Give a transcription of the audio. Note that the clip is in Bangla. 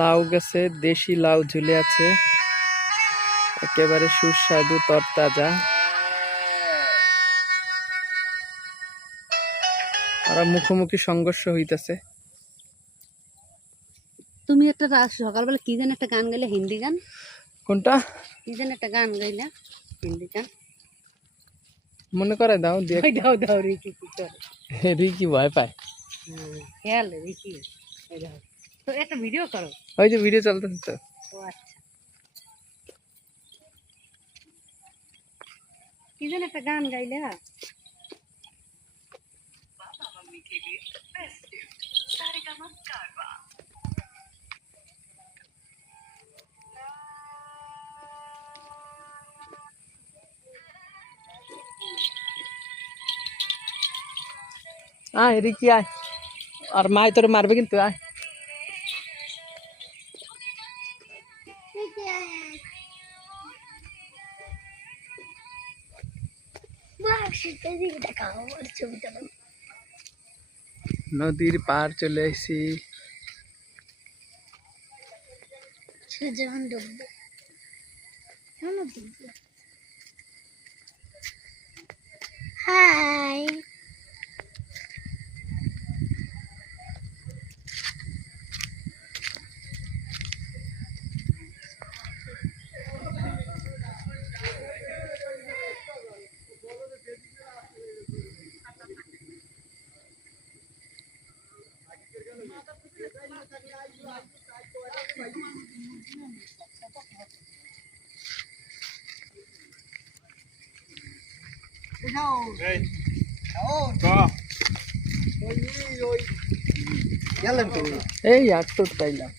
লাউ গাছে দেশি লাউ ঝুলে আছে, একেবারে সুস্বাদু তরতাজা। ওরা মুখোমুখি সংঘর্ষ হইতেছে। তুমি একটা সকালবেলা কি যেন একটা গান গাইলে, হিন্দি গান। কোনটা? কি যেন একটা গান গাইলা, হিন্দি গান। মনে করে দাও, দাও দাও। রিকি কি করে? রিকি ভয় পায়। খেয়াল রিকি। তো একটা ভিডিও করো। ওই যে ভিডিও চলতেছে তো। ও আচ্ছা, কি যেন একটা গান গাইলা। আয় রিকি আয়, আর মাই তোরে মারবে কিন্তু। আয় নদীর পার চলে এসেছি। হাই, এই আর তো তাইলাম।